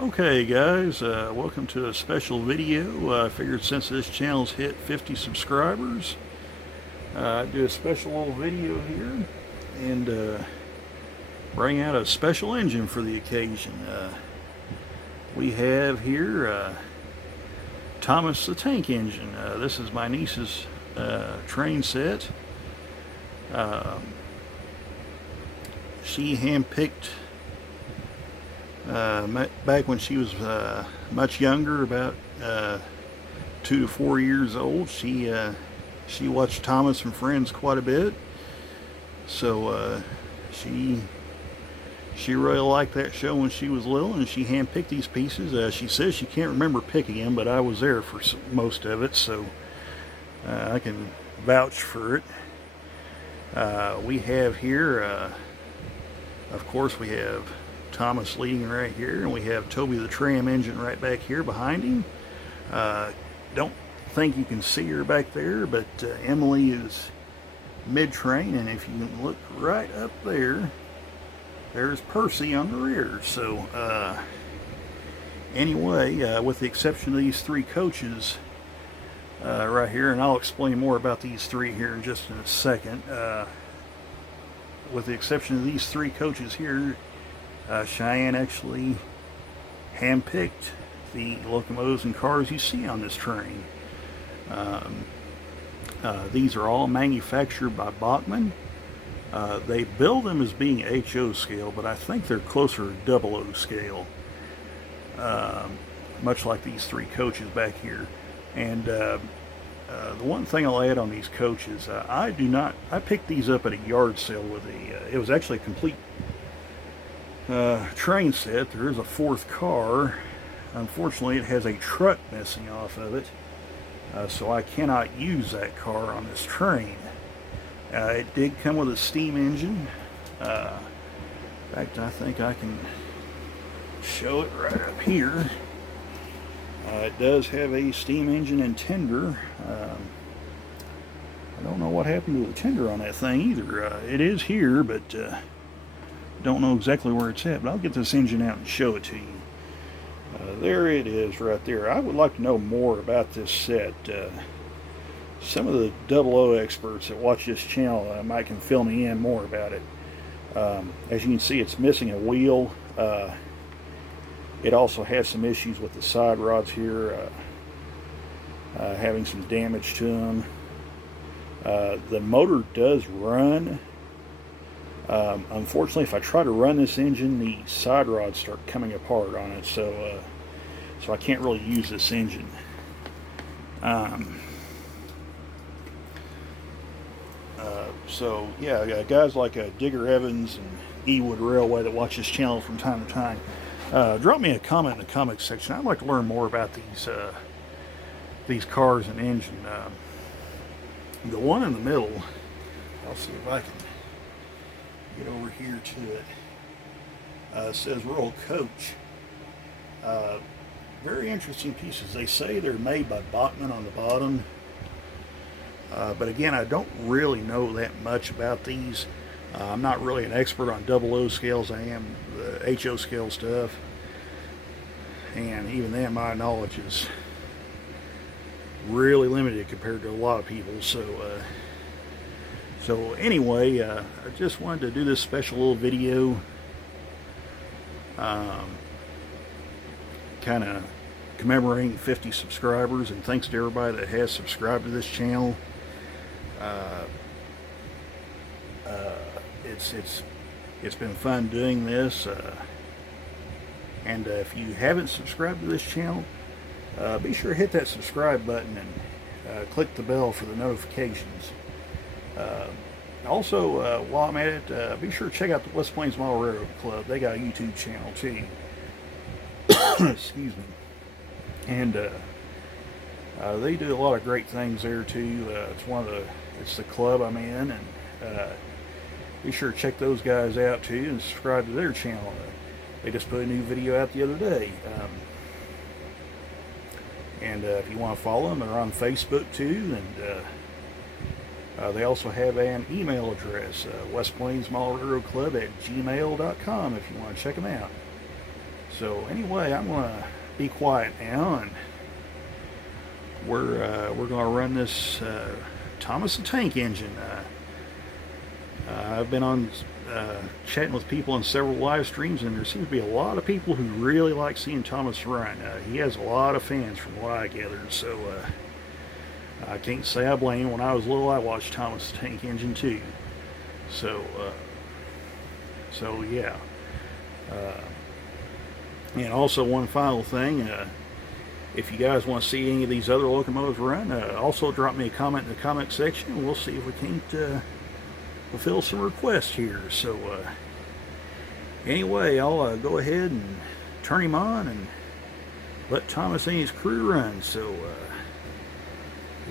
Okay guys, welcome to a special video. I figured since this channel's hit 50 subscribers, I'd do a special little video here and bring out a special engine for the occasion. We have here Thomas the Tank Engine. This is my niece's train set. Um, she handpicked back when she was much younger, about 2 to 4 years old. She watched Thomas and Friends quite a bit, so she really liked that show when she was little, and she handpicked these pieces. She says she can't remember picking them, but I was there for most of it, so I can vouch for it. We have here, of course, we have Thomas leading right here, and we have Toby the Tram engine right back here behind him. Don't think you can see her back there, but Emily is mid-train, and if you can look right up there, there's Percy on the rear. So anyway, with the exception of these three coaches right here, and I'll explain more about these three here in just a second. With the exception of these three coaches here, Cheyenne actually handpicked the locomotives and cars you see on this train. These are all manufactured by Bachmann. They build them as being HO scale, but I think they're closer to 00 scale, much like these three coaches back here. And the one thing I'll add on these coaches, I picked these up at a yard sale with it was actually a complete train set. There is a fourth car. Unfortunately, it has a truck missing off of it, so I cannot use that car on this train. It did come with a steam engine. In fact, I think I can show it right up here. It does have a steam engine and tender. I don't know what happened to the tender on that thing either. It is here, but don't know exactly where it's at, but I'll get this engine out and show it to you. There it is right there. I would like to know more about this set. Some of the 00 experts that watch this channel might can fill me in more about it. As you can see, it's missing a wheel. It also has some issues with the side rods here, having some damage to them. The motor does run. Unfortunately, if I try to run this engine, the side rods start coming apart on it, so I can't really use this engine. So yeah, guys like Digger Evans and Ewood Railway that watch this channel from time to time, drop me a comment in the comment section. I'd like to learn more about these cars and engine. The one in the middle, I'll see if I can get over here to it. Says Royal Coach. Very interesting pieces. They say they're made by Bachmann on the bottom. But again, I don't really know that much about these. I'm not really an expert on 00 scales. I am the HO scale stuff. And even then, my knowledge is really limited compared to a lot of people. So anyway, I just wanted to do this special little video, kind of commemorating 50 subscribers, and thanks to everybody that has subscribed to this channel. It's been fun doing this, and if you haven't subscribed to this channel, be sure to hit that subscribe button and click the bell for the notifications. Also, while I'm at it, be sure to check out the West Plains Model Railroad Club. They got a YouTube channel too. Excuse me. And they do a lot of great things there too. It's the club I'm in, and be sure to check those guys out too and subscribe to their channel. They just put a new video out the other day. And if you want to follow them, they're on Facebook too, and they also have an email address, West Plains Model Railroad Club at gmail.com, if you want to check them out. So anyway, I'm gonna be quiet now, and we're gonna run this Thomas the Tank Engine. I've been on chatting with people in several live streams, and there seems to be a lot of people who really like seeing Thomas run. He has a lot of fans, from what I gathered. So I can't say I blame him. When I was little, I watched Thomas the Tank Engine too. So yeah. And also one final thing. If you guys want to see any of these other locomotives run, also drop me a comment in the comment section, and we'll see if we can't fulfill some requests here. So anyway, I'll go ahead and turn him on and let Thomas and his crew run. So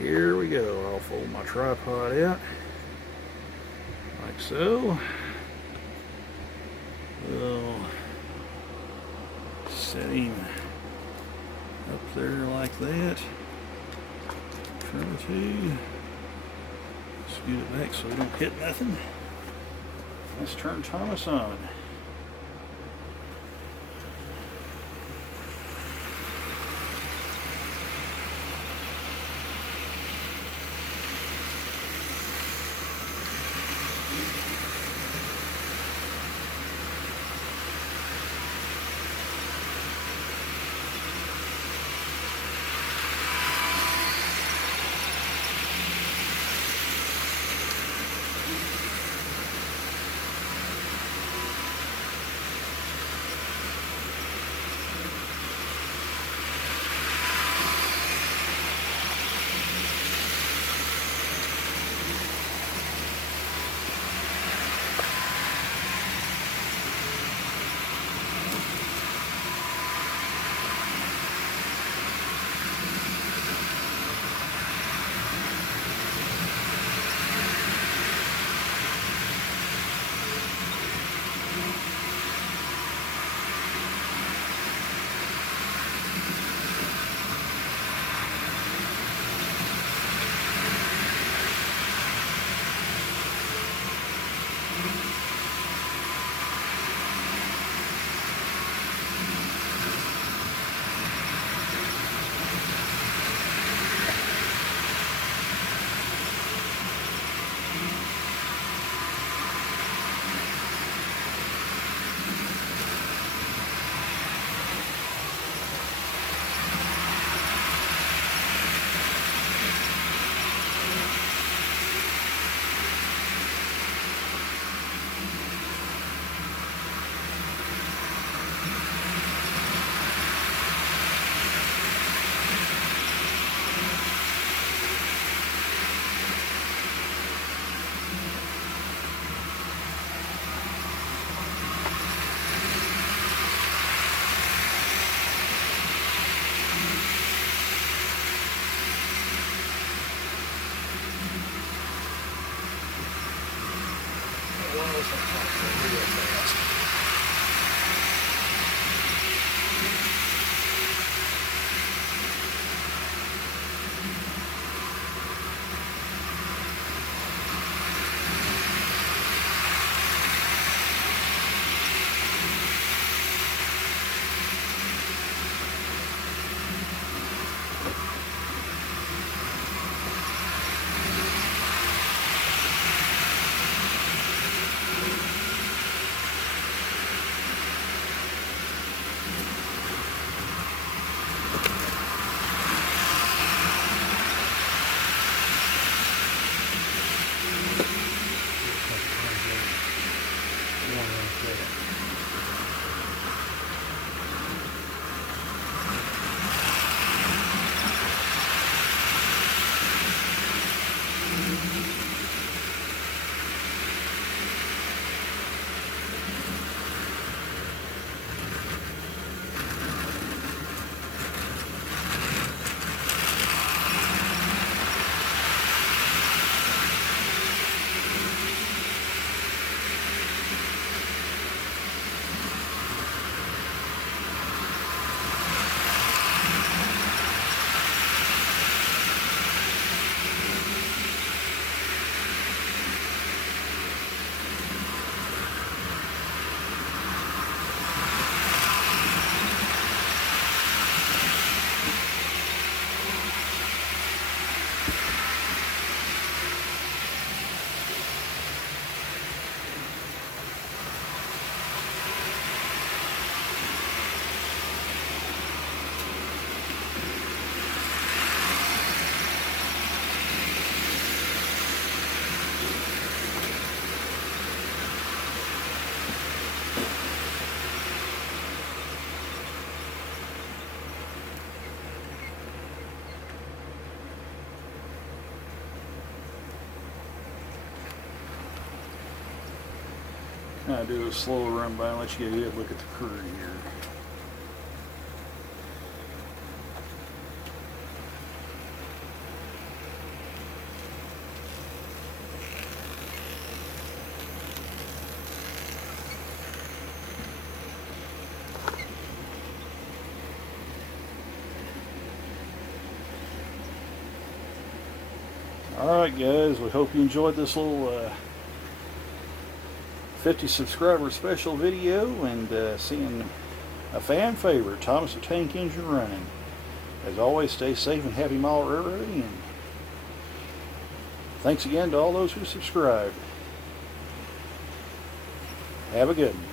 here we go. I'll fold my tripod out like so. We'll set him up there like that. Try to scoot it back so we don't hit nothing. Let's turn Thomas on. I'll do a slow run by and let you get a good look at the crew here. Alright guys, we hope you enjoyed this little 50 subscriber special video, and seeing a fan favorite, Thomas the Tank Engine running. As always, stay safe and happy mile everybody, and thanks again to all those who subscribed. Have a good one.